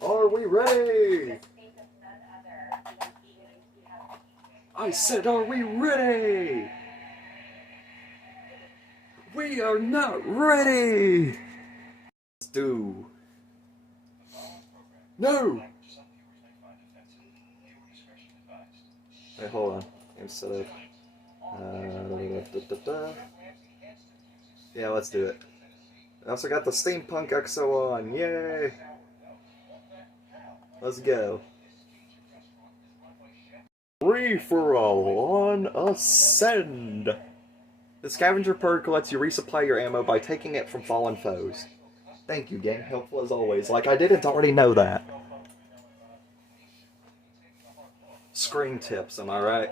Are we ready? I said, are we ready? We are not ready! Let's do. No! Wait, hold on. Instead of. Yeah, let's do it. I also got the Steampunk XO on. Yay! Let's go. Free for all on Ascend! The scavenger perk lets you resupply your ammo by taking it from fallen foes. Thank you, game. Helpful as always. Like I didn't already know that. Screen tips, am I right?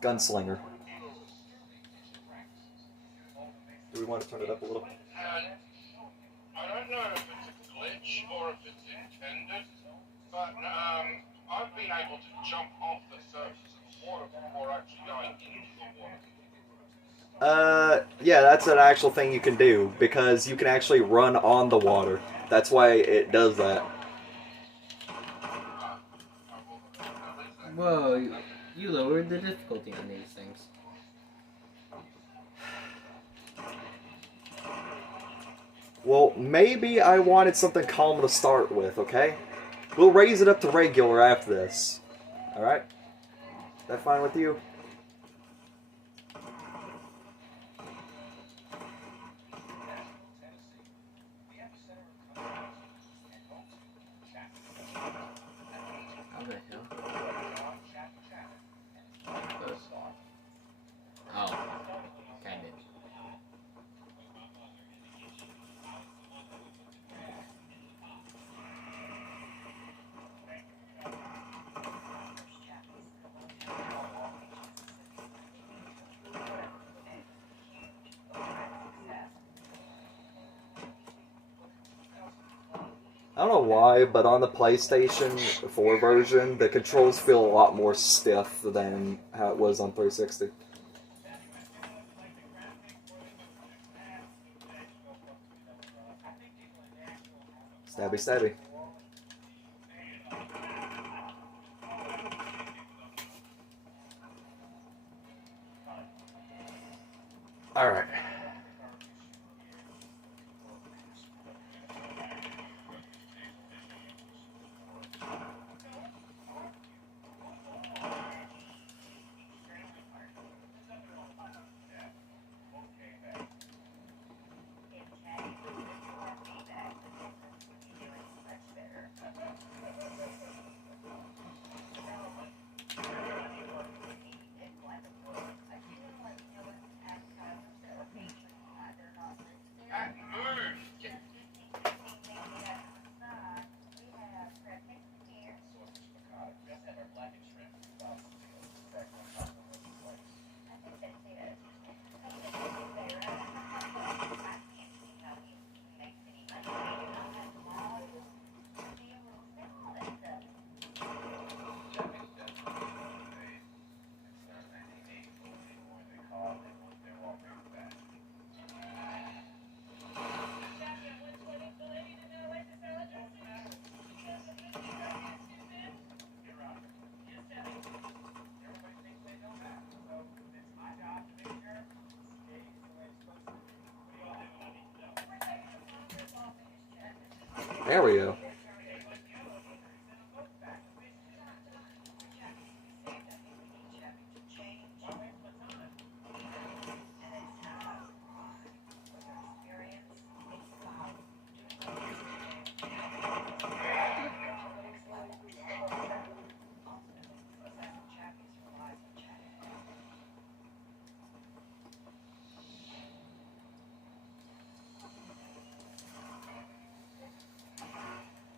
Gunslinger. Do we want to turn it up a little? I don't know if it's a glitch or if it's intended, but I've been able to jump off the surface of the water before actually going into the water. Yeah, that's an actual thing you can do, because you can actually run on the water. That's why it does that. Whoa, you lowered the difficulty on these things. Well, maybe I wanted something calm to start with, okay? We'll raise it up to regular after this. Alright? Is that fine with you? How the hell? Oh, kind of. I don't know why, but on the PlayStation 4 version, the controls feel a lot more stiff than how it was on 360. Stabby, stabby. Alright. There we go.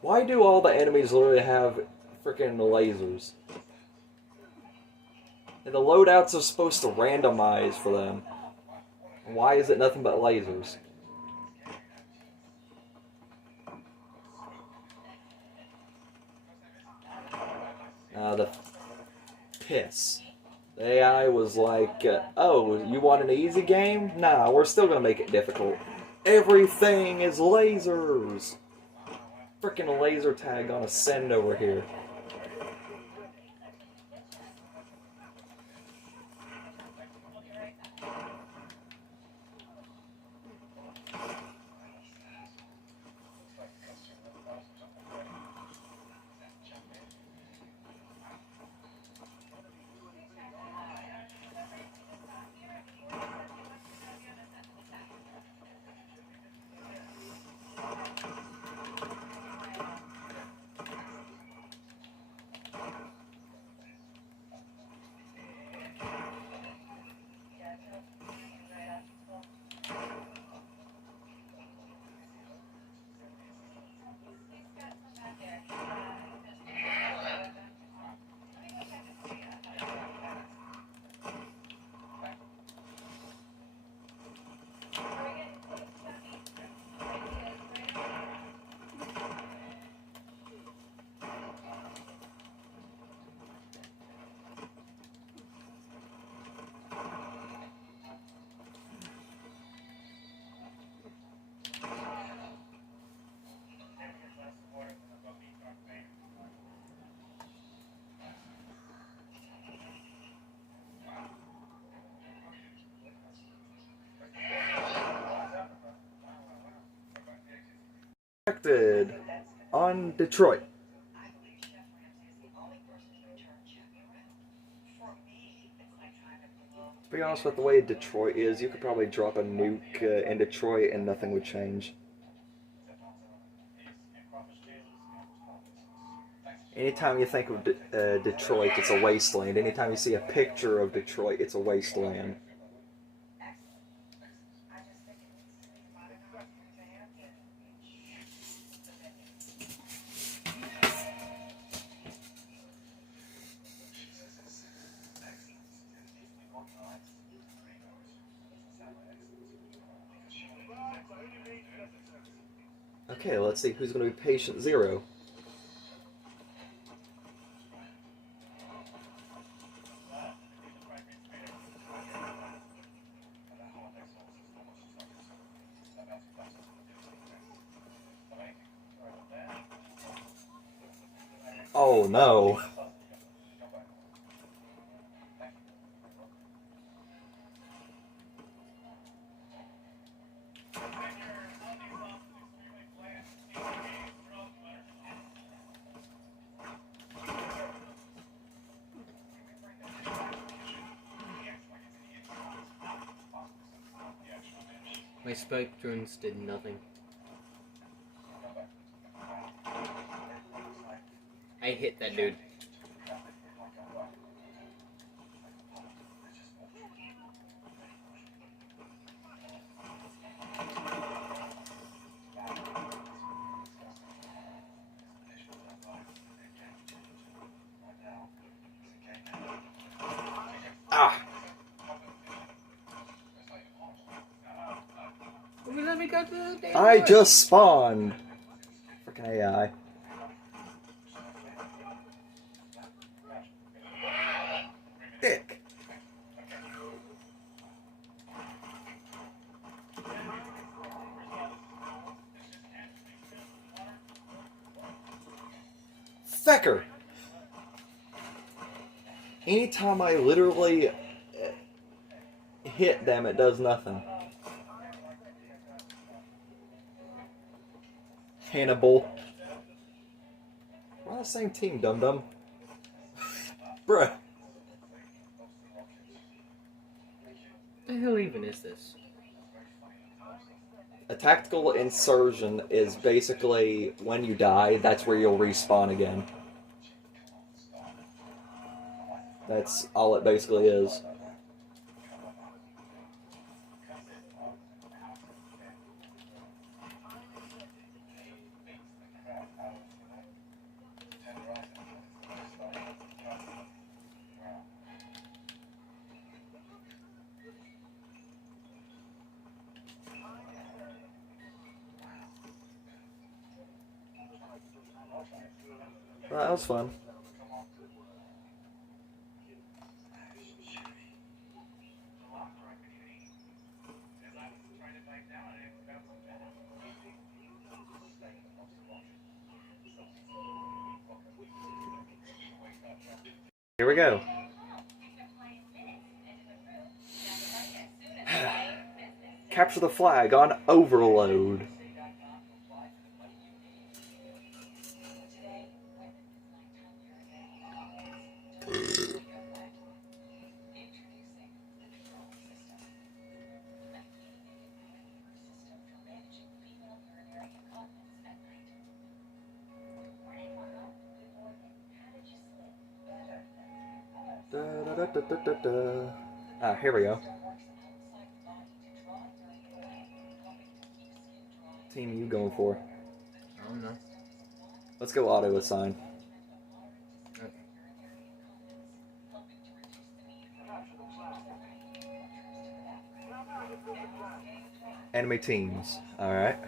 Why do all the enemies literally have freaking lasers? And the loadouts are supposed to randomize for them. Why is it nothing but lasers? The piss. The AI was like, oh, you want an easy game? Nah, we're still gonna make it difficult. Everything is lasers! Freaking laser tag on Ascend over here. Affected on Detroit. To be honest with the way Detroit is, you could probably drop a nuke in Detroit and nothing would change. Anytime you think of Detroit, it's a wasteland. Anytime you see a picture of Detroit, it's a wasteland. Okay, let's see who's going to be patient zero. Oh no. My spike drones did nothing. I hit that dude. Ah! Let me go to the damn I door. just spawned! Freaking AI. Dick! Fecker! Anytime I literally hit them, it does nothing. Hannibal. We're on the same team, dum-dum. Bruh. What the hell even is this? A tactical insurgent is basically when you die, that's where you'll respawn again. That's all it basically is. Well, that was fun. we go. Capture the flag on overload. Ah, here we go. Team you going for? I don't know. Let's go auto assign. Okay. Enemy teams. Alright.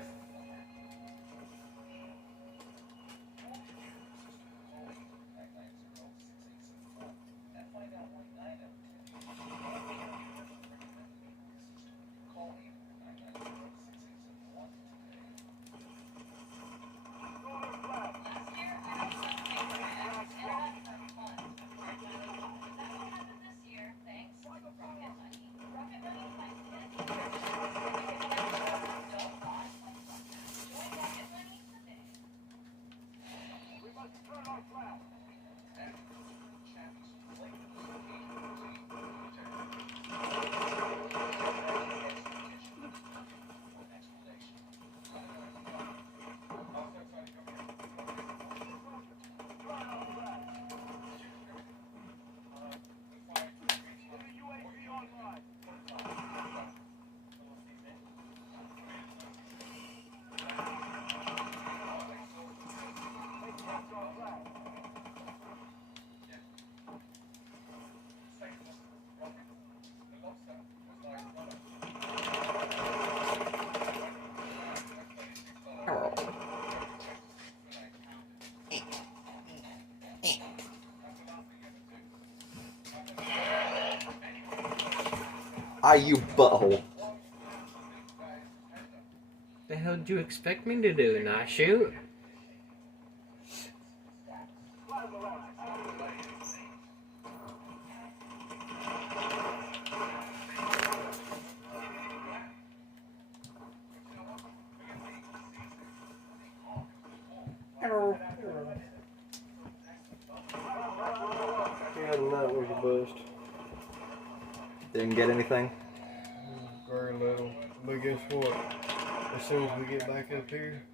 You butthole. The hell did you expect me to do? Not shoot? Yeah, that was a bust. Didn't get anything? Very little. But guess what? As soon as we get back up here,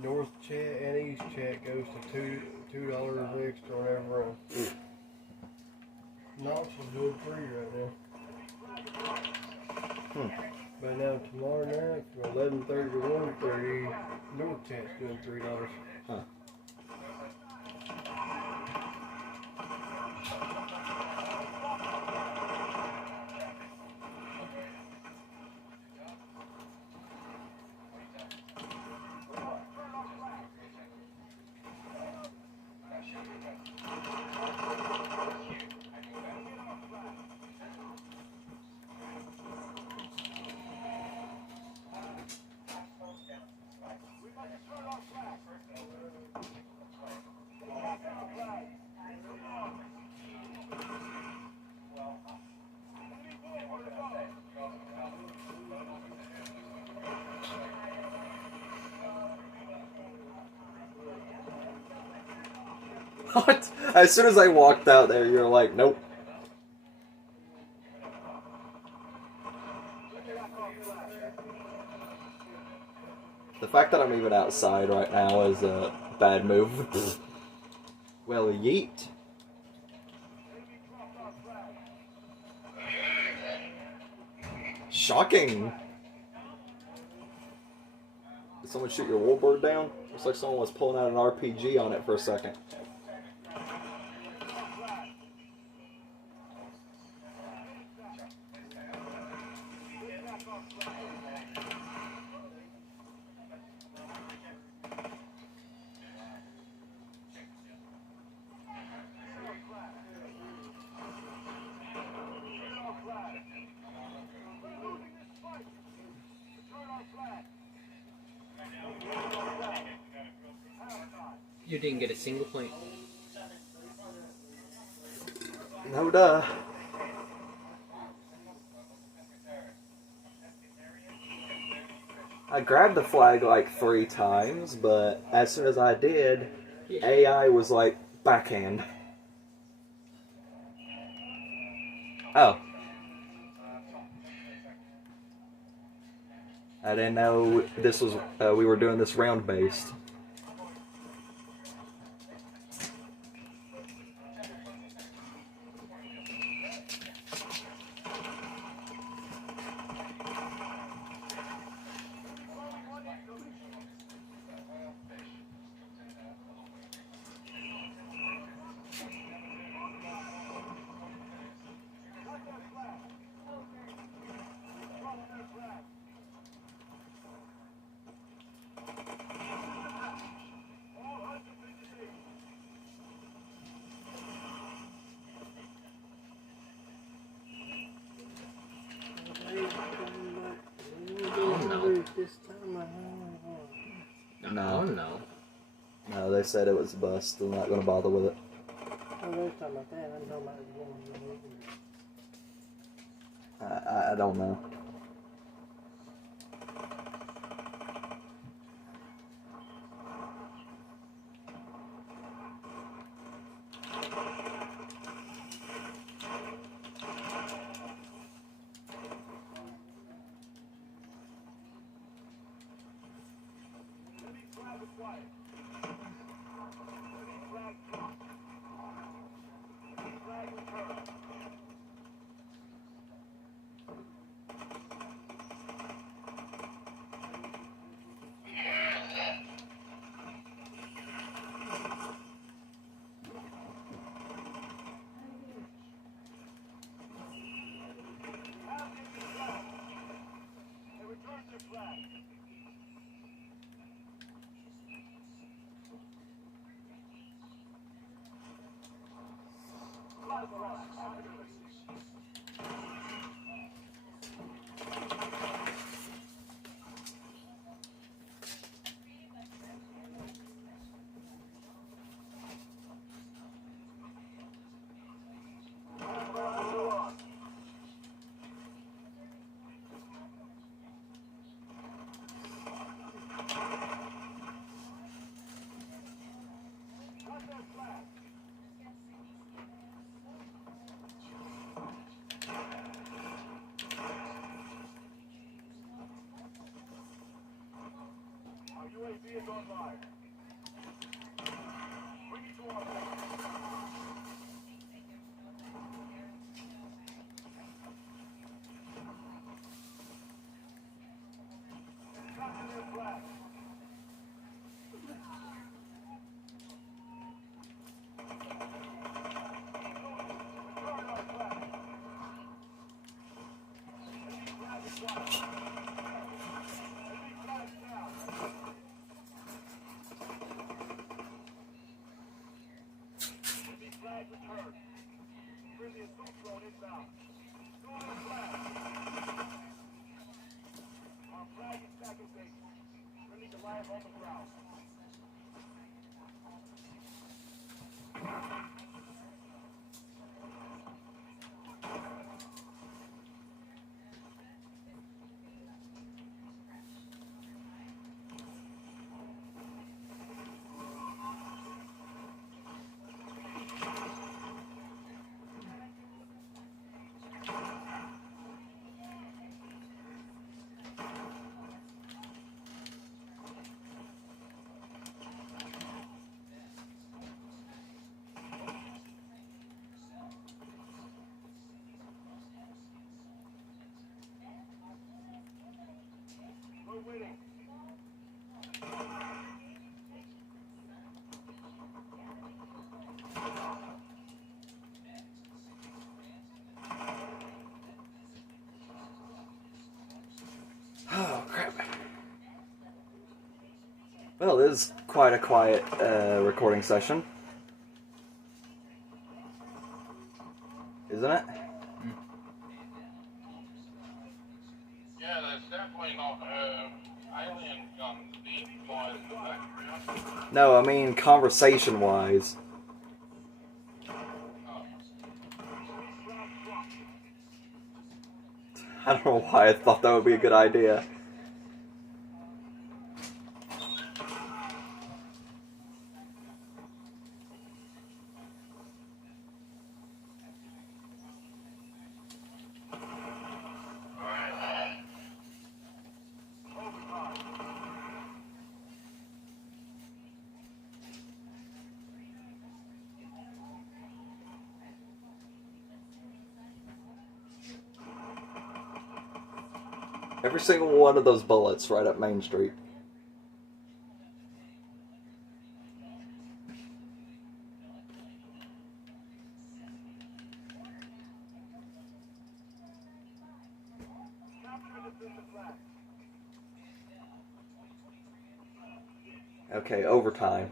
north chat and east chat goes to $2 extra on every run. Knox is doing free right now. But now tomorrow night from 11:30 to 1:30, north chat's doing $3. Huh. What? As soon as I walked out there, you're like, nope. The fact that I'm even outside right now is a bad move. Well, yeet. Shocking. Did someone shoot your warbird down? Looks like someone was pulling out an RPG on it for a second. You didn't get a single point. No duh. I grabbed the flag like 3 times, but as soon as I did, AI was like, backhand. Oh. I didn't know this was, we were doing this round based. Oh no. No, they said it was a bust. They're not going to bother with it. Oh, they're talking about that. I'm talking about the one. I don't know. Oh, crap. Well, this is quite a quiet recording session. Isn't it? Yeah, there's definitely not alien guns being fired in the background. No, I mean conversation-wise. I don't know why I thought that would be a good idea. Every single one of those bullets right up Main Street. Okay, overtime.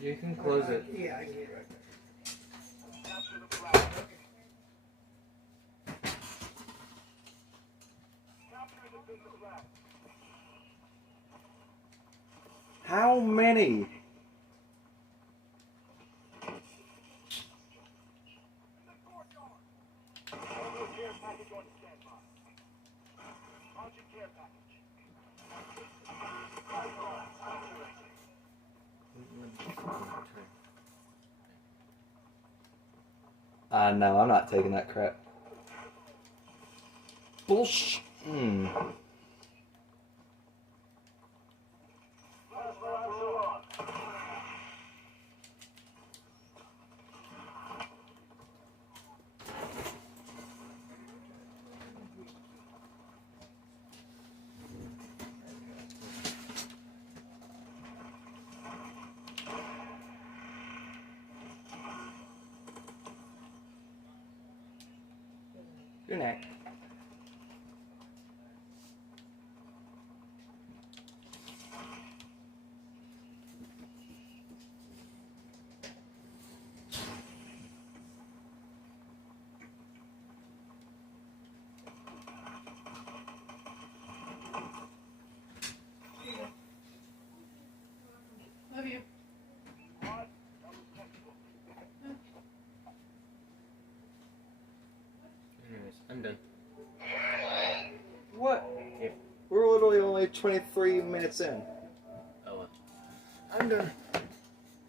You can close it. Yeah, I get it right there. How many? No, I'm not taking that crap. Bullsh. Good night. Love you. Anyways, I'm done. What? We're literally only 23 minutes in. Oh well. I'm done.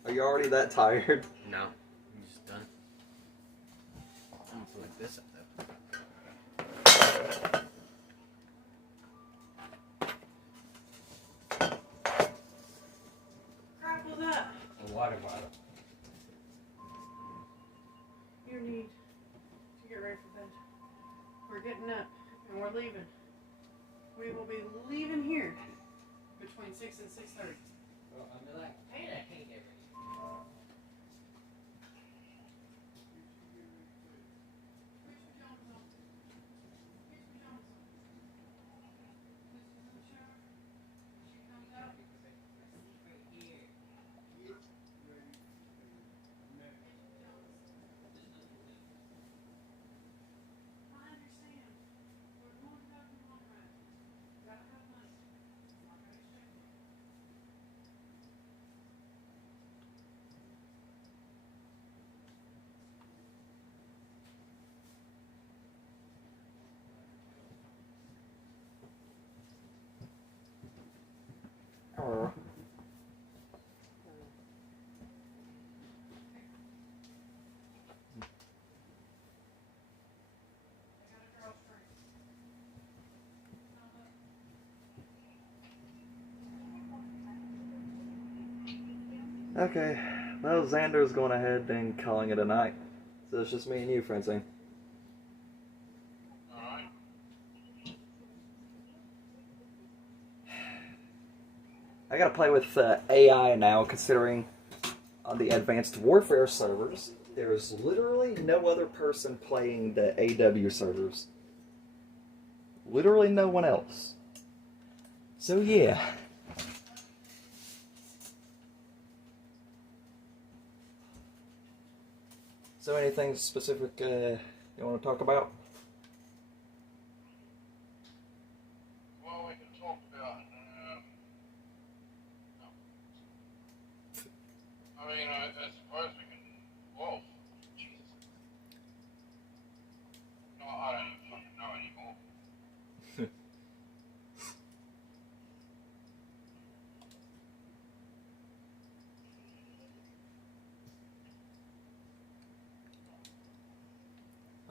Are you already that tired? No, I'm just done. I'm gonna put this up though. Crap was that? A water bottle. You need to get ready for bed. We're getting up and we're leaving. We will be leaving here between 6 and 6:30. Well, I'm like, hey, I can't get ready. Okay, well, Xander's going ahead and calling it a night. So it's just me and you, Francine. Alright. I gotta play with AI now, considering on the Advanced Warfare servers, there's literally no other person playing the AW servers. Literally no one else. So yeah. So anything specific you want to talk about? Well, we can talk about. I mean, I suppose we can. Whoa, Jesus. No, I don't even fucking know anymore.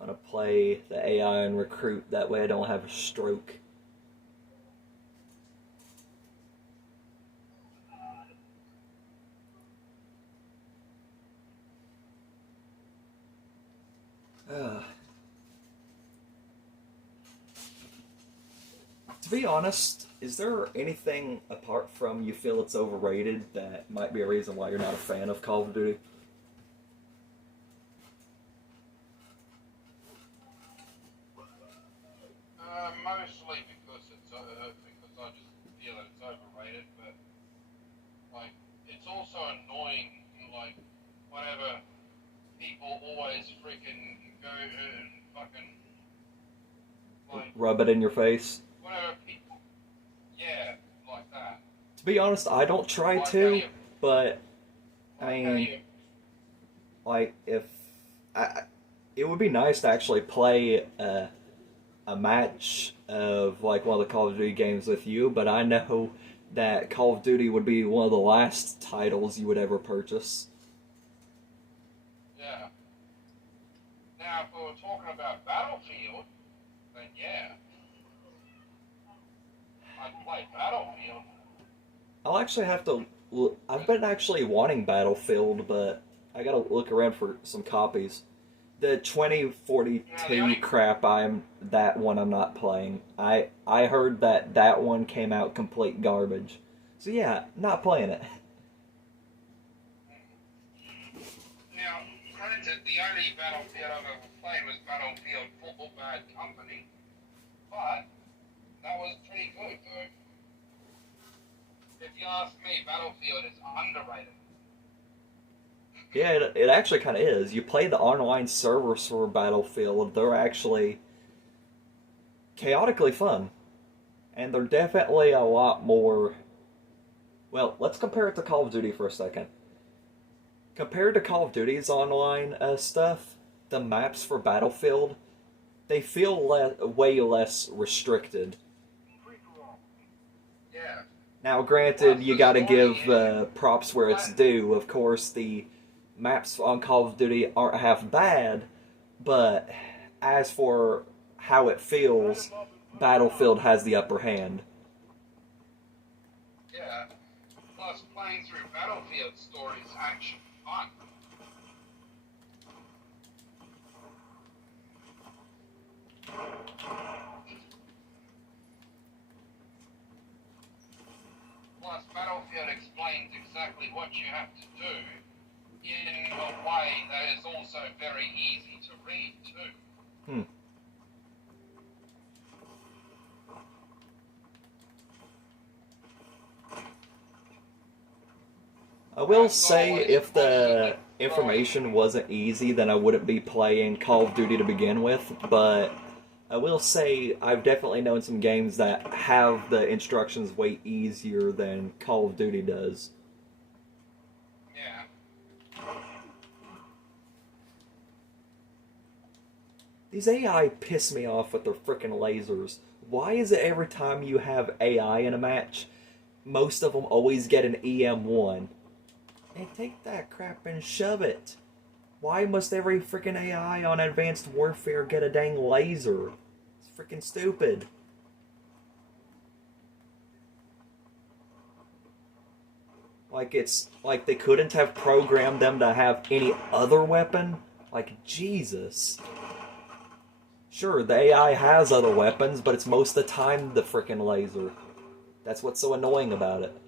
I'm gonna play the AI and recruit, that way I don't have a stroke. To be honest, is there anything apart from you feel it's overrated that might be a reason why you're not a fan of Call of Duty? Mostly because because I just feel that it's overrated, but like it's also annoying. Like whenever people always freaking go and fucking like Rub it in your face? whenever people, yeah, like that. To be honest, I don't try Like how to, you, but I like how mean, you, like if it would be nice to actually play a match of like one of the Call of Duty games with you, but I know that Call of Duty would be one of the last titles you would ever purchase. yeah. Now, if we were talking about Battlefield, then yeah, I'd play Battlefield. I'll actually have to look. I've been actually wanting Battlefield, but I gotta look around for some copies. The 2042 crap, that one I'm not playing. I heard that one came out complete garbage. So yeah, not playing it. Now, granted, the only Battlefield I've ever played was Battlefield Full Bad Company, but that was pretty good, though. If you ask me, Battlefield is underrated. Yeah, it actually kind of is. You play the online servers for Battlefield, they're actually chaotically fun. And they're definitely a lot more... Well, let's compare it to Call of Duty for a second. Compared to Call of Duty's online stuff, the maps for Battlefield, they feel way less restricted. Yeah. Now, granted, you gotta give props where it's due. Of course, the maps on Call of Duty aren't half bad, but as for how it feels, Battlefield has the upper hand. Yeah. Plus, playing through Battlefield stories is actually fun. Plus, Battlefield explains exactly what you have to do in a way that is also very easy to read, too. I will say, if the information wasn't easy, then I wouldn't be playing Call of Duty to begin with, but I will say I've definitely known some games that have the instructions way easier than Call of Duty does. Yeah. These AI piss me off with their frickin' lasers. Why is it every time you have AI in a match, most of them always get an EM1? Hey, take that crap and shove it. Why must every frickin' AI on Advanced Warfare get a dang laser? It's frickin' stupid. Like, it's like they couldn't have programmed them to have any other weapon? Like, Jesus. Sure, the AI has other weapons, but it's most of the time the frickin' laser. That's what's so annoying about it.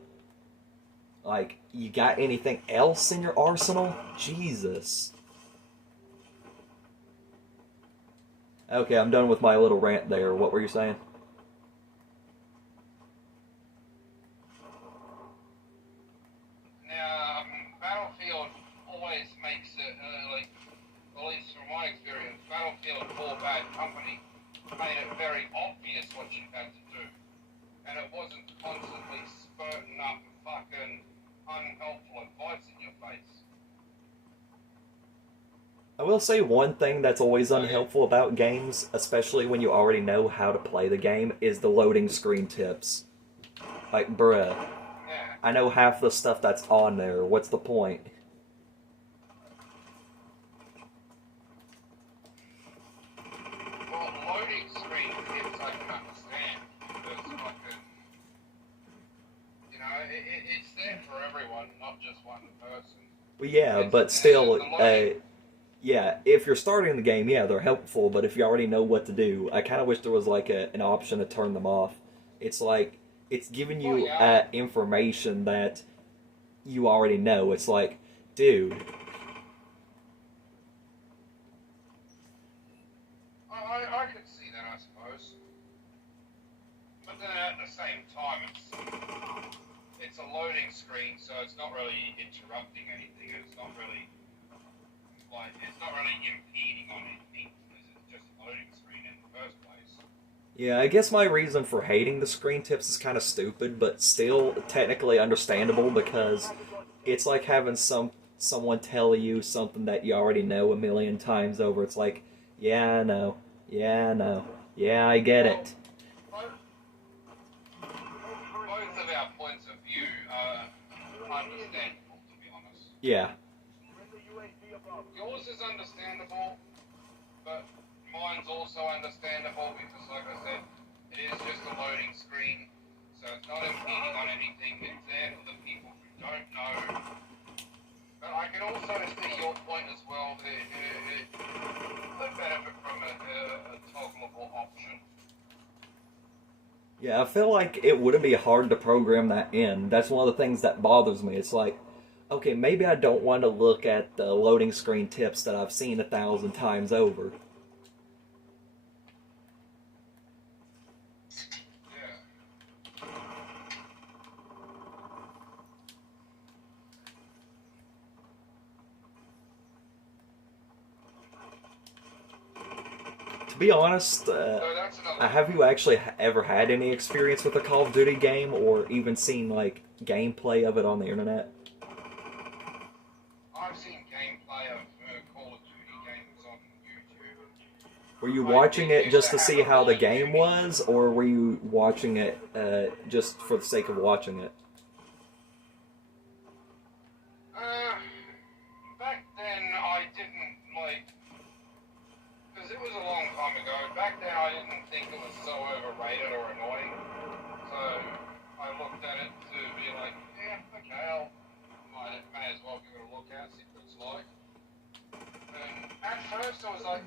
Like, you got anything else in your arsenal? Jesus. Okay, I'm done with my little rant there. What were you saying? Now, Battlefield always makes it, like, at least from my experience, Battlefield 4 Bad Company made it very obvious what you had to do. And it wasn't constantly spurting up fucking unhelpful advice in your face. I will say one thing that's always unhelpful about games, especially when you already know how to play the game, is the loading screen tips. Like, bruh, Yeah. I know half the stuff that's on there. What's the point? Well, loading screen tips I can understand. Because fucking, you know, it's there for everyone, not just one person. Well, yeah, but still, yeah, if you're starting the game, yeah, they're helpful, but if you already know what to do, I kind of wish there was, like, an option to turn them off. It's like, it's giving you information that you already know. It's like, dude. I could see that, I suppose. But then at the same time, it's a loading screen, so it's not really interrupting anything. It's not really impeding on anything. It's just a loading screen in the first place. Yeah, I guess my reason for hating the screen tips is kind of stupid, but still technically understandable because it's like having someone tell you something that you already know a million times over. It's like, yeah, I know. Yeah, I know. Yeah, I get it. Both of our points of view are understandable, to be honest. Yeah. Yours is understandable, but mine's also understandable because, like I said, it is just a loading screen, so it's not impeding on anything. It's there for the people who don't know. But I can also see your point as well. They benefit from a toggleable option. Yeah, I feel like it wouldn't be hard to program that in. That's one of the things that bothers me. It's like, okay, maybe I don't want to look at the loading screen tips that I've seen 1,000 times over. Yeah. To be honest, So that's another. have you actually ever had any experience with a Call of Duty game or even seen, like, gameplay of it on the internet? I've seen gameplay of Call of Duty games on YouTube. Were you watching it just to see how the game was, or were you watching it just for the sake of watching it? Back then I didn't like, because it was a long time ago. Back then I didn't think it was so overrated or annoying. So I looked at it to be like, yeah, okay, may as well give it a look at, see what it's like. And at first I was like,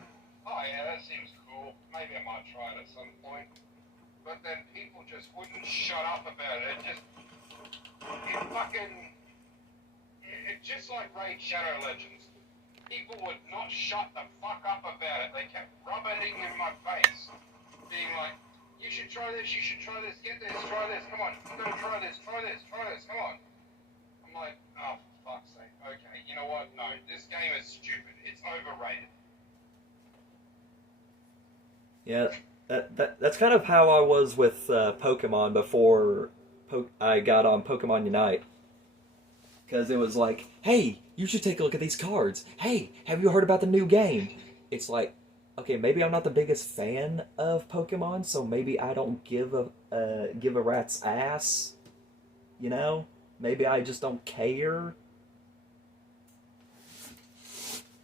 oh yeah, that seems cool. Maybe I might try it at some point. But then people just wouldn't shut up about it. It's just like Raid Shadow Legends. People would not shut the fuck up about it. They kept rubbing in my face, being like, you should try this, you should try this, get this, try this, come on, you gotta try this, come on. I'm like, oh, for fuck's sake. Okay, you know what? No, this game is stupid. It's overrated. Yeah, that's kind of how I was with Pokemon before I got on Pokemon Unite. Because it was like, hey, you should take a look at these cards. Hey, have you heard about the new game? It's like, okay, maybe I'm not the biggest fan of Pokemon, so maybe I don't give a rat's ass. You know? Maybe I just don't care.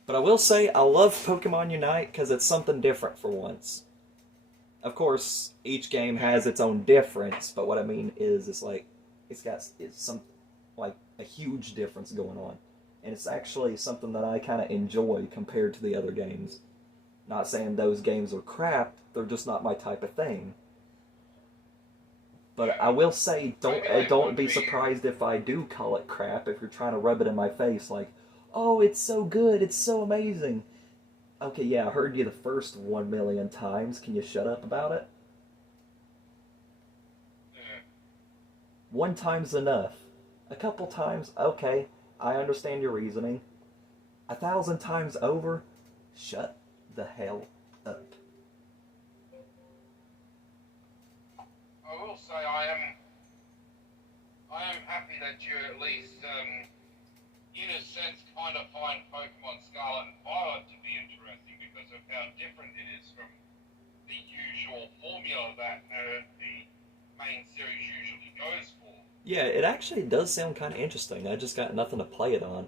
But I will say, I love Pokemon Unite because it's something different for once. Of course, each game has its own difference, but what I mean is, it's like, it's some, like, a huge difference going on. And it's actually something that I kind of enjoy compared to the other games. Not saying those games are crap, they're just not my type of thing. But I will say, don't be surprised if I do call it crap, if you're trying to rub it in my face, like, oh, it's so good, it's so amazing. Okay, yeah, I heard you the first 1,000,000 times. Can you shut up about it? One time's enough. A couple times, okay, I understand your reasoning. 1,000 times over, shut the hell up. I will say I am happy that you at least, in a sense, kind of find Pokemon Scarlet and Violet to be interesting because of how different it is from the usual formula that the main series usually goes for. Yeah, it actually does sound kind of interesting. I just got nothing to play it on.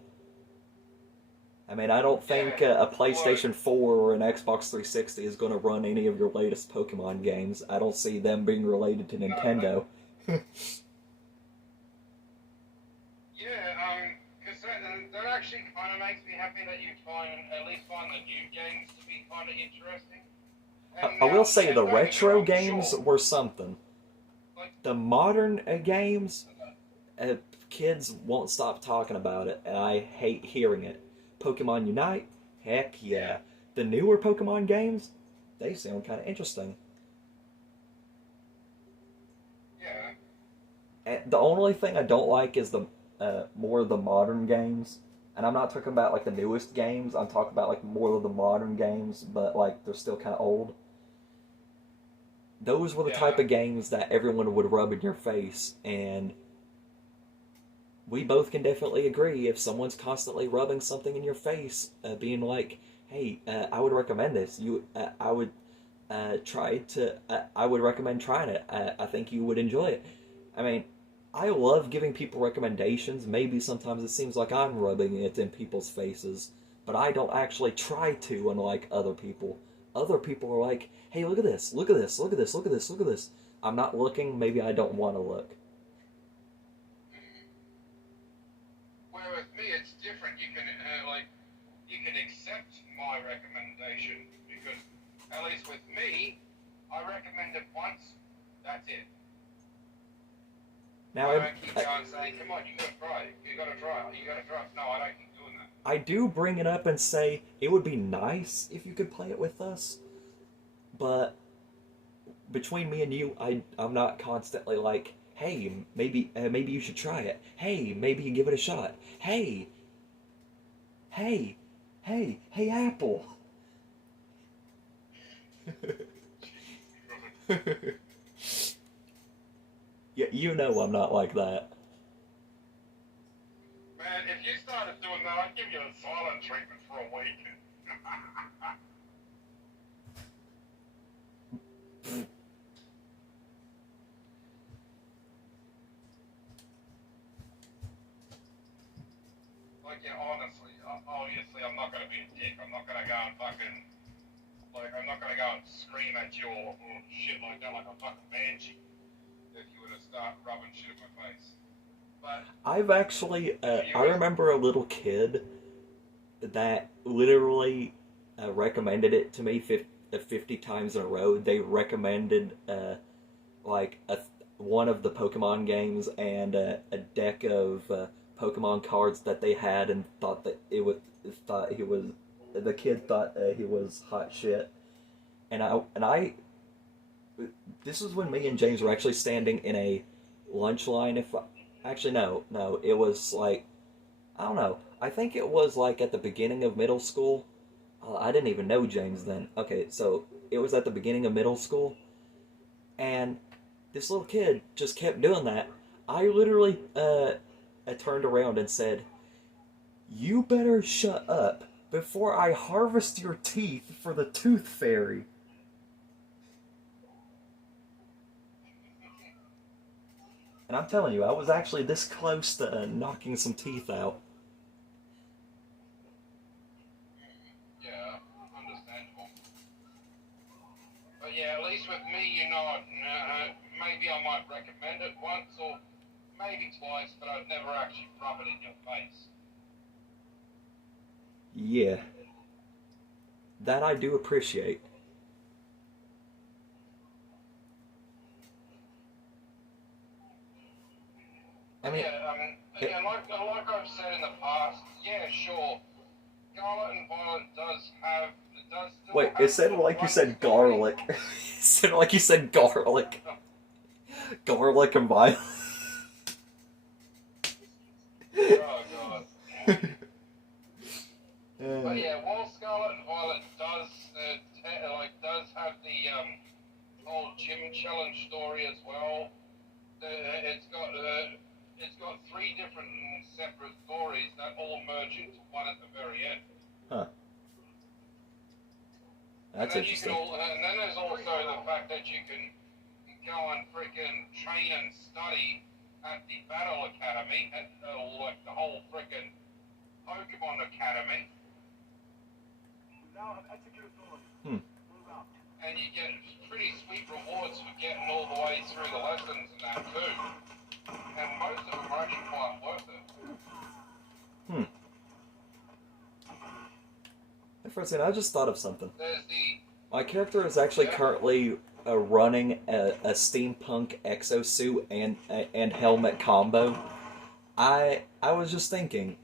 I mean, I don't think a PlayStation 4 or an Xbox 360 is going to run any of your latest Pokemon games. I don't see them being related to Nintendo. Because that actually kind of makes me happy that you at least find the new games to be kind of interesting. And, I will say the don't retro get me wrong, games sure. were something. The modern games, kids won't stop talking about it, and I hate hearing it. Pokemon Unite, heck yeah. The newer Pokemon games, they sound kind of interesting. Yeah. And the only thing I don't like is the more of the modern games. And I'm not talking about like the newest games. I'm talking about like more of the modern games, but like they're still kind of old. Those were the type of games that everyone would rub in your face, and we both can definitely agree if someone's constantly rubbing something in your face, being like, "Hey, I would recommend this. I would I would recommend trying it. I think you would enjoy it." I mean, I love giving people recommendations. Maybe sometimes it seems like I'm rubbing it in people's faces, but I don't actually try to, unlike other people. Other people are like, "Hey, look at this, look at this, look at this, look at this, look at this." I'm not looking, maybe I don't want to look. Where with me, it's different. You can accept my recommendation because, at least with me, I recommend it once. That's it. Now, I don't keep going saying, "Come on, you gotta try it. You gotta try it. You gotta try it." No, I don't keep doing that. I do bring it up and say it would be nice if you could play it with us, but between me and you, I'm not constantly like, "Hey, maybe you should try it. Hey, maybe you give it a shot. Hey, hey, Apple." Yeah, you know I'm not like that. Man, if you started doing that, I'd give you a silent treatment for a week. Like, yeah, honestly, obviously, I'm not gonna be a dick. I'm not gonna go and fucking, I'm not gonna go and scream at you or shit like that, like a fucking banshee, if you were to start rubbing shit in my face. But I've actually, I remember a little kid that literally recommended it to me 50 times in a row. They recommended one of the Pokemon games and a deck of Pokemon cards that they had, and thought that the kid thought he was hot shit. And I this was when me and James were actually standing in a lunch line. Actually, no, it was like, I don't know. I think it was like at the beginning of middle school. I didn't even know James then. Okay, so it was at the beginning of middle school, and this little kid just kept doing that. I literally I turned around and said, "You better shut up before I harvest your teeth for the Tooth Fairy." And I'm telling you, I was actually this close to knocking some teeth out. yeah, understandable. But yeah, at least with me, maybe I might recommend it once, or maybe twice, but I'd never actually rub it in your face. Yeah. That I do appreciate. I mean, yeah, again, like I've said in the past, yeah, sure, Scarlet and Violet does still wait, have it sounded like you said garlic. It sounded like you said garlic. Garlic and violet. Oh god. But yeah, while Scarlet and Violet does have the whole gym challenge story as well, it's got 3 different separate stories that all merge into one at the very end. Huh. That's interesting. And then there's also the fact that you can go and freaking train and study at the Battle Academy, at like the whole freaking Pokemon Academy. And you get pretty sweet rewards for getting all the way through the lessons and that too. And most of them are actually quite worth it. First, I just thought of something. There's the My character is actually currently running a steampunk exosuit and helmet combo. I was just thinking,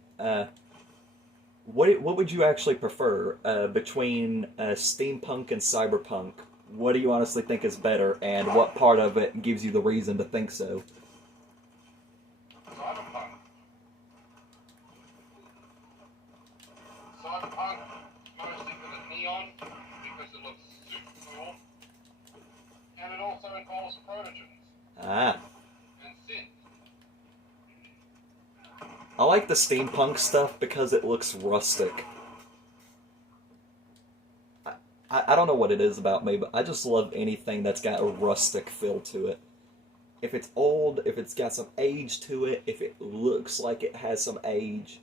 what would you actually prefer between steampunk and cyberpunk? What do you honestly think is better, and what part of it gives you the reason to think so? Cyberpunk. Cyberpunk, mostly for the neon, because it looks super cool. And it also involves protogens Ah. and synth. I like the steampunk stuff because it looks rustic. I don't know what it is about me, but I just love anything that's got a rustic feel to it. If it's old, if it's got some age to it, if it looks like it has some age,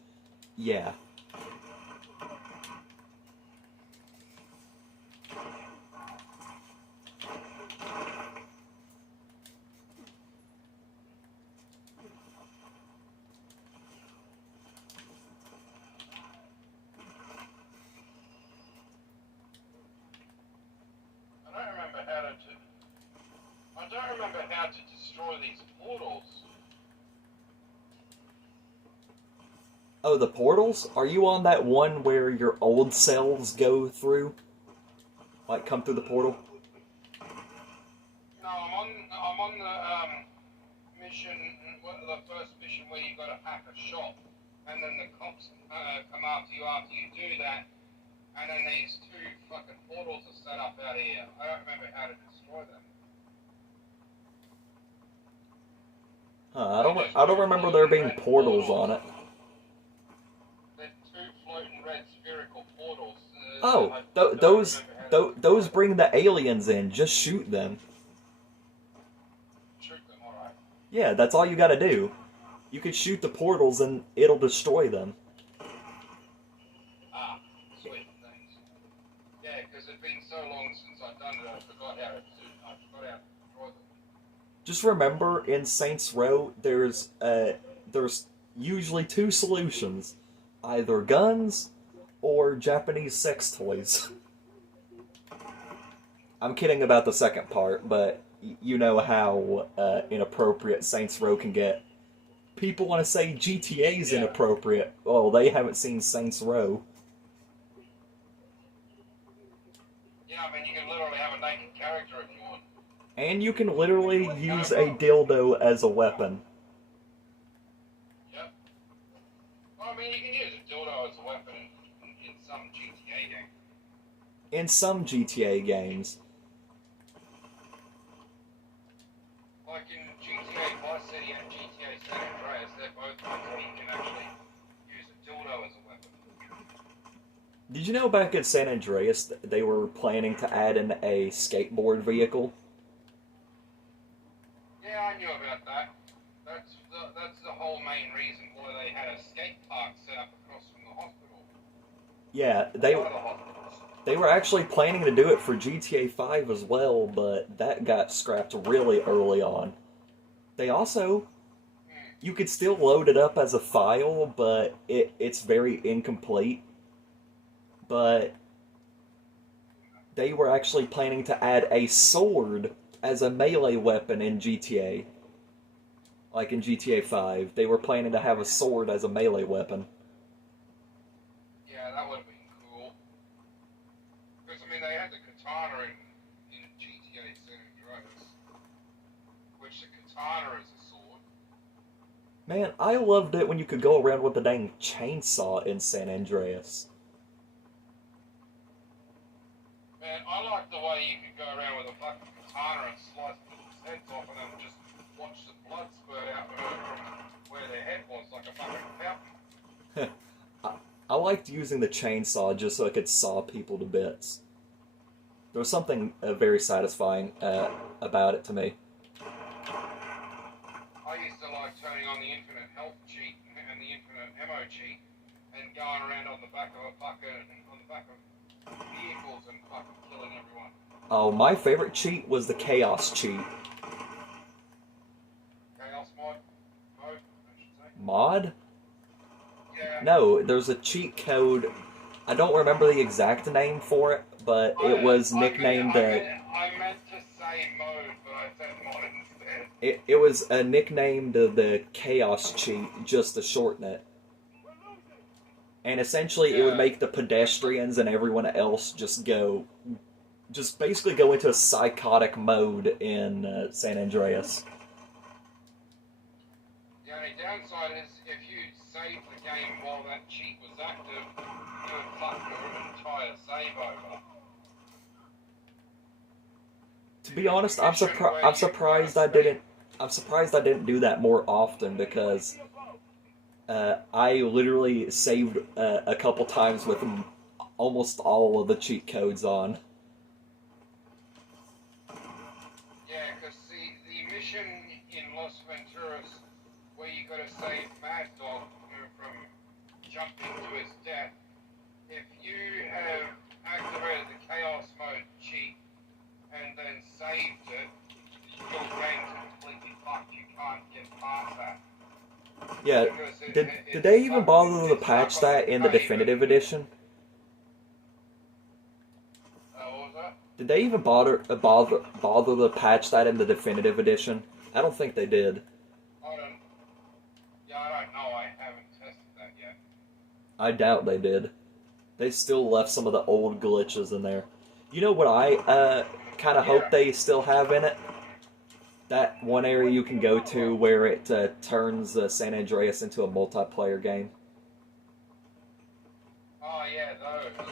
yeah. I don't remember how to destroy these portals. Oh, the portals? Are you on that one where your old selves go through? Like, come through the portal? No, I'm on the mission, the first mission where you got to hack a shop, and then the cops come after you do that, and then these 2 fucking portals are set up out here. I don't remember how to destroy them. I don't remember there being portals on it. They're 2 floating red spherical portals. Oh, those bring the aliens in. Just shoot them. Shoot them, alright. Yeah, that's all you gotta do. You can shoot the portals and it'll destroy them. Ah, sweet, thanks. Yeah, because it's been so long since I've done it, I forgot how to destroy them. Just remember, in Saints Row, there's usually 2 solutions. Either guns or Japanese sex toys. I'm kidding about the second part, but you know how inappropriate Saints Row can get. People want to say GTA's inappropriate. Oh, they haven't seen Saints Row. Yeah, I mean, you can literally have a naked character if you want. And you can literally use a dildo as a weapon. Yep. Well, I mean, you can use a dildo as a weapon in some GTA games. In some GTA games. Like in GTA Vice City and GTA San Andreas, they're both ones where you can actually use a dildo as a weapon. Did you know back in San Andreas they were planning to add in a skateboard vehicle? Yeah, I knew about that. That's the whole main reason why they had a skate park set up across from the hospital. Yeah, One of the hospitals. they were actually planning to do it for GTA 5 as well, but that got scrapped really early on. They also You could still load it up as a file, but it's very incomplete. But they were actually planning to add a sword as a melee weapon in GTA. Like in GTA 5, they were planning to have a sword as a melee weapon. Yeah, that would have been cool. Because, I mean, they had the katana in GTA San Andreas, which the katana is a sword. Man, I loved it when you could go around with the dang chainsaw in San Andreas. Man, I like the way you could go around with a fucking katana and slice people's heads off and then just watch the blood spurt out from where their head was, like a fucking fountain. I liked using the chainsaw just so I could saw people to bits. There was something very satisfying about it to me. I used to like turning on the infinite health cheat and the infinite ammo cheat and going around on the back of vehicles and fucking killing everyone. Oh, my favorite cheat was the chaos cheat. Chaos mode, I should say. Mod? Yeah. No, there's a cheat code. I don't remember the exact name for it, but it was nicknamed I meant to say mode, but I said mod instead. it was nicknamed the chaos cheat just to shorten it. And essentially, it would make the pedestrians and everyone else just basically go into a psychotic mode in San Andreas. The only downside is if you save the game while that cheat was active, you would fuck your entire save over. To be honest, I'm surprised I didn't do that more often because I literally saved a couple times with almost all of the cheat codes on. Yeah, because the mission in Los Venturas where you got to save Mad Dog from jumping to his death, if you have activated the Chaos Mode cheat and then saved it, your game's completely fucked. You can't get past that. Yeah, did they even bother to patch that in the definitive edition? What was that? Did they even bother to patch that in the definitive edition? I don't think they did. I don't know. I haven't tested that yet. I doubt they did. They still left some of the old glitches in there. You know what I kind of hope they still have in it? That one area you can go to where it turns San Andreas into a multiplayer game. Oh yeah, those.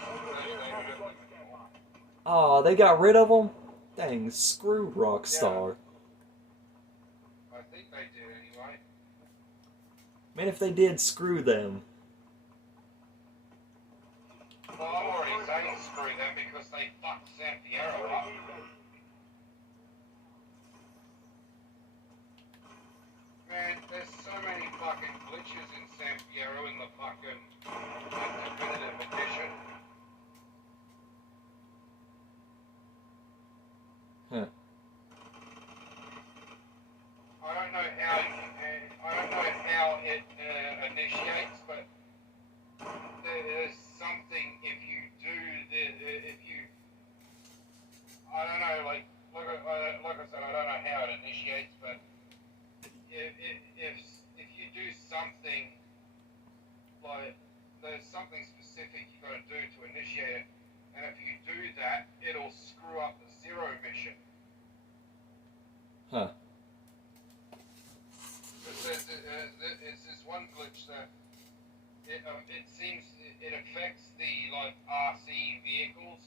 Aw, they got rid of them? Dang, screw Rockstar. I think they did anyway. Man, if they did, screw them. Well, I'm already saying screw them because they fucked San Fierro up. Man, there's so many fucking glitches in San Fierro in the fucking definitive edition. Huh. I don't know how it initiates, but there's something if you do I don't know, like I said, I don't know how it initiates, but if you do something, like there's something specific you got to do to initiate it, and if you do that, it'll screw up the Zero mission. Huh. It's this one glitch that it seems it affects the like RC vehicles,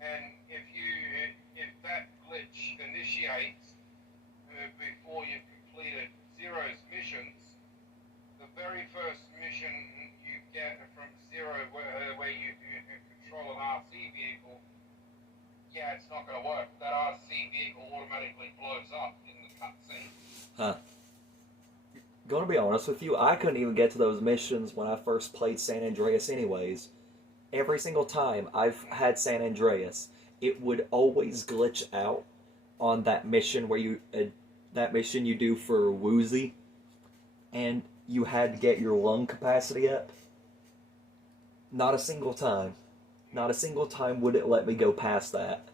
and if that glitch initiates before you've completed Zero's missions, the very first mission you get from Zero where you control an RC vehicle, yeah, it's not going to work. That RC vehicle automatically blows up in the cutscene. Huh. Gonna be honest with you, I couldn't even get to those missions when I first played San Andreas anyways. Every single time I've had San Andreas, it would always glitch out on that mission where you do for Woozy. and you had to get your lung capacity up. Not a single time. Not a single time would it let me go past that.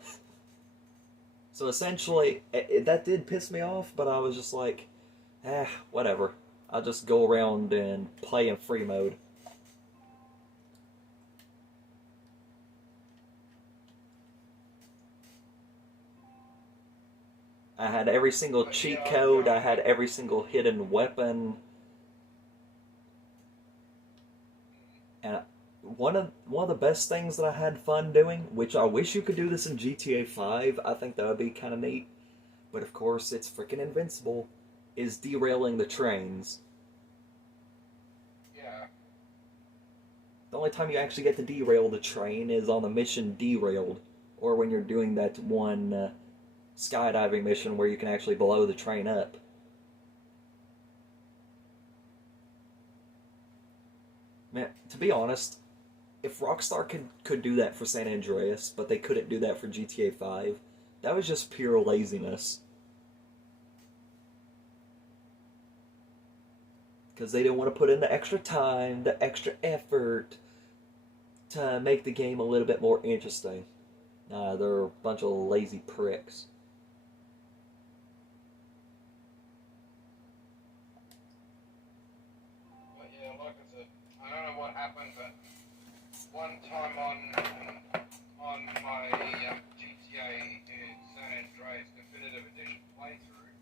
So essentially, that did piss me off, but I was just like, whatever. I'll just go around and play in free mode. I had every single cheat code, I had every single hidden weapon. And one of the best things that I had fun doing, which I wish you could do this in GTA 5, I think that would be kind of neat, but of course it's freaking invincible, is derailing the trains. Yeah. The only time you actually get to derail the train is on the mission Derailed, or when you're doing that one skydiving mission where you can actually blow the train up. Man, to be honest, if Rockstar could do that for San Andreas, but they couldn't do that for GTA 5, that was just pure laziness. Because they didn't want to put in the extra time, the extra effort to make the game a little bit more interesting. Nah, they're a bunch of lazy pricks. But yeah, like I said, I don't know what happened, but one time on my GTA San Andreas Definitive Edition playthrough,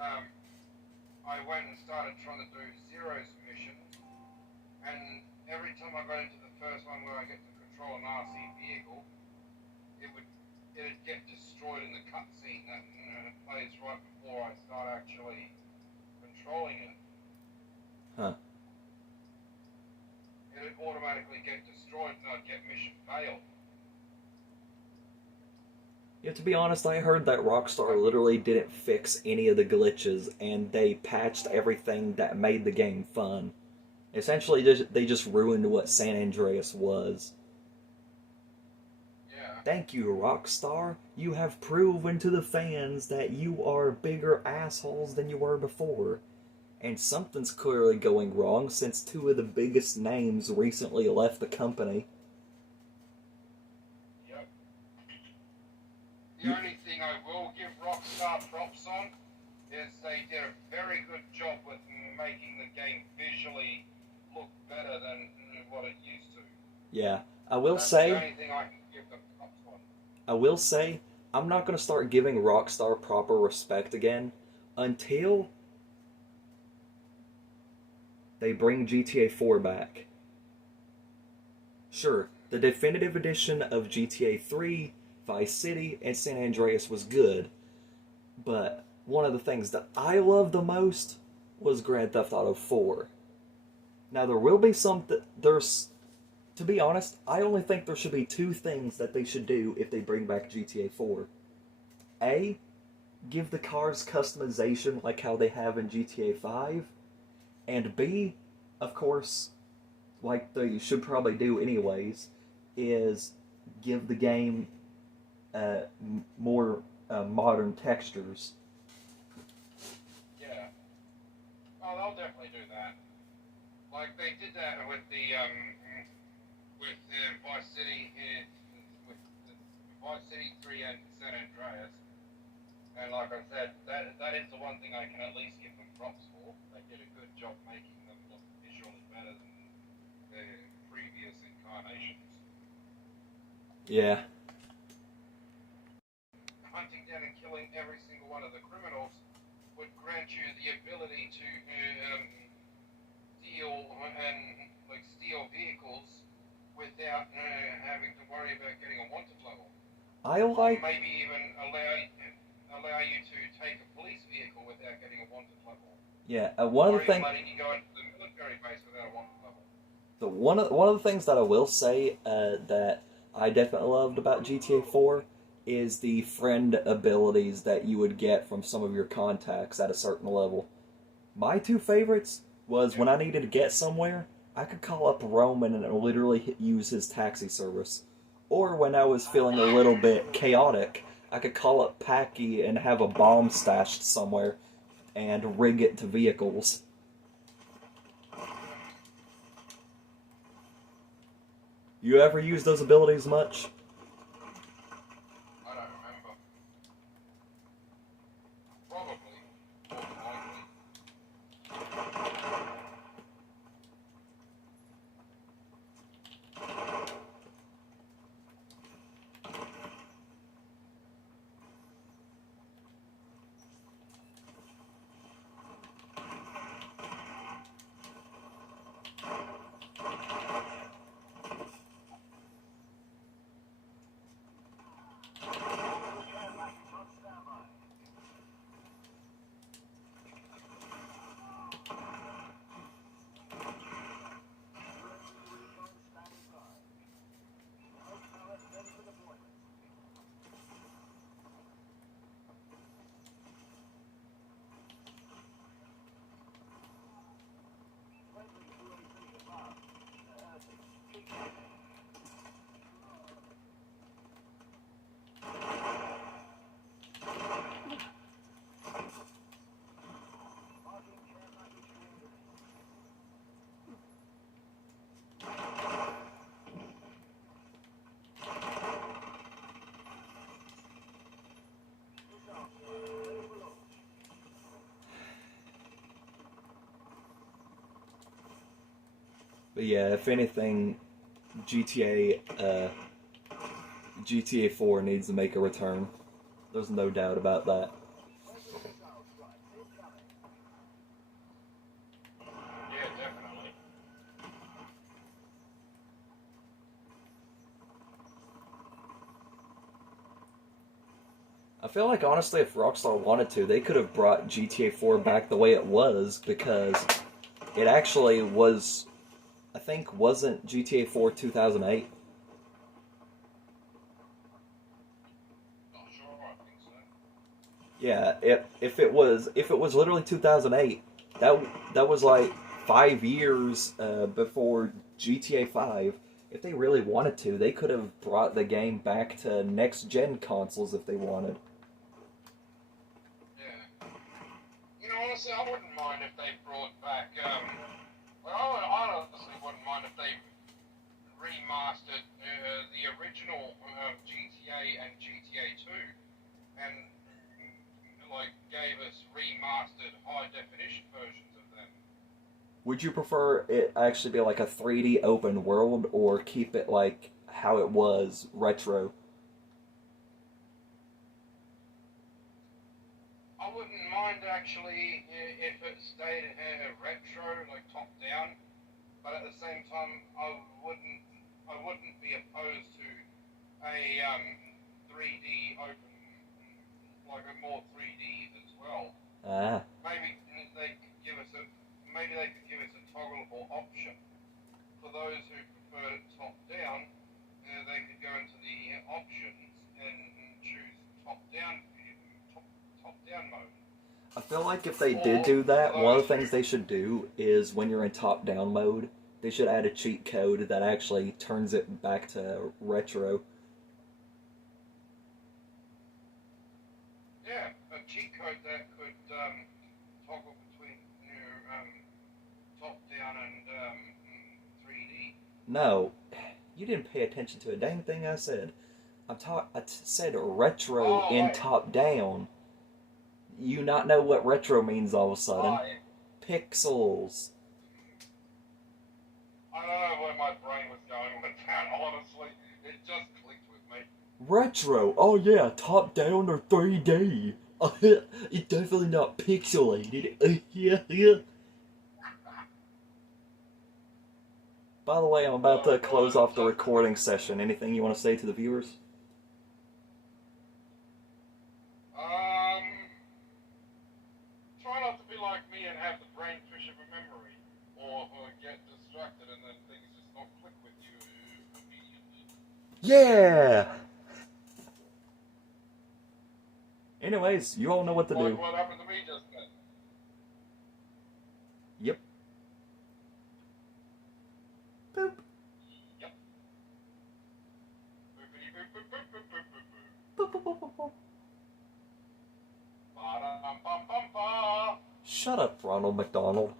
I went and started trying to do Zero's mission, and every time I got into the first one where I get to control an RC vehicle, it'd get destroyed in the cutscene that it plays right before I start actually controlling it. Huh. It'd automatically get destroyed and I'd get mission failed. Yeah, to be honest, I heard that Rockstar literally didn't fix any of the glitches, and they patched everything that made the game fun. Essentially, they just ruined what San Andreas was. Yeah. Thank you, Rockstar. You have proven to the fans that you are bigger assholes than you were before. And something's clearly going wrong since two of the biggest names recently left the company. Yep. The only thing I will give Rockstar props on is they did a very good job with making the game visually look better than what it used to. Yeah, I will That's say... the only thing I can give them props on. I will say, I'm not going to start giving Rockstar proper respect again until they bring GTA 4 back. Sure, the definitive edition of GTA 3, Vice City, and San Andreas was good, but one of the things that I loved the most was Grand Theft Auto 4. Now, there will be to be honest, I only think there should be two things that they should do if they bring back GTA 4. A, give the cars customization like how they have in GTA 5. And B, of course, like they should probably do anyways, is give the game more modern textures. Yeah. Oh, they'll definitely do that. Like they did that with the Vice City, with the Vice City 3 and San Andreas. And like I said, that is the one thing I can at least give them props for. They did a good job making them look visually better than their previous incarnations. Yeah. Hunting down and killing every single one of the criminals would grant you the ability to steal vehicles without having to worry about getting a wanted level. I like... Maybe even allow you to take a police vehicle without getting a wanted level. Yeah, one of the things... Or even letting you go into the military base without a wanted level. So one of the things that I will say that I definitely loved about GTA 4 is the friend abilities that you would get from some of your contacts at a certain level. My two favorites was when I needed to get somewhere, I could call up Roman and literally use his taxi service. Or when I was feeling a little bit chaotic, I could call up Packy and have a bomb stashed somewhere and rig it to vehicles. You ever use those abilities much? I don't remember. Probably. More than likely. But yeah, if anything, GTA 4 needs to make a return. There's no doubt about that. Yeah, definitely. I feel like honestly, if Rockstar wanted to, they could have brought GTA 4 back the way it was, because it actually was, I think, wasn't GTA 4 2008? Not sure, I think so. Yeah, if it was literally 2008, that was like 5 years before GTA 5. If they really wanted to, they could have brought the game back to next gen consoles if they wanted. Yeah. You know, honestly, I wouldn't mind if they brought back, well, I honestly wouldn't mind if they remastered the original GTA and GTA 2 and, like, gave us remastered high-definition versions of them. Would you prefer it actually be like a 3D open world, or keep it like how it was, retro? I wouldn't mind, actually, if it stayed retro, like, top-down, but at the same time, I wouldn't be opposed to a 3D open, like a more 3D as well. Ah, Maybe they could give us a toggleable option for those who prefer it top down. They could go into the options and choose top down mode. I feel like if they did do that, one of the things they should do is when you're in top down mode, they should add a cheat code that actually turns it back to retro. Yeah, a cheat code that could toggle between top down and 3D. No, you didn't pay attention to a dang thing I said. I said retro in Right. top down. You not know what retro means all of a sudden? Pixels. I don't know where my brain was going with that, honestly. It just clicked with me. Retro. Oh yeah, top down or 3D. It's definitely not pixelated. Yeah. By the way, I'm about to close off the recording session. Anything you want to say to the viewers? Try not to be like me and have the brain fish of a memory, or get distracted and then things just don't click with you immediately. Yeah! Anyways, you all know what to Like do. what happened to me just then. Yep. Boop. Yep. Boopity boop boop boop boop boop boop boop. Boop, boop, boop, boop, boop. Ba-dum bum bum ba. Shut up, Ronald McDonald.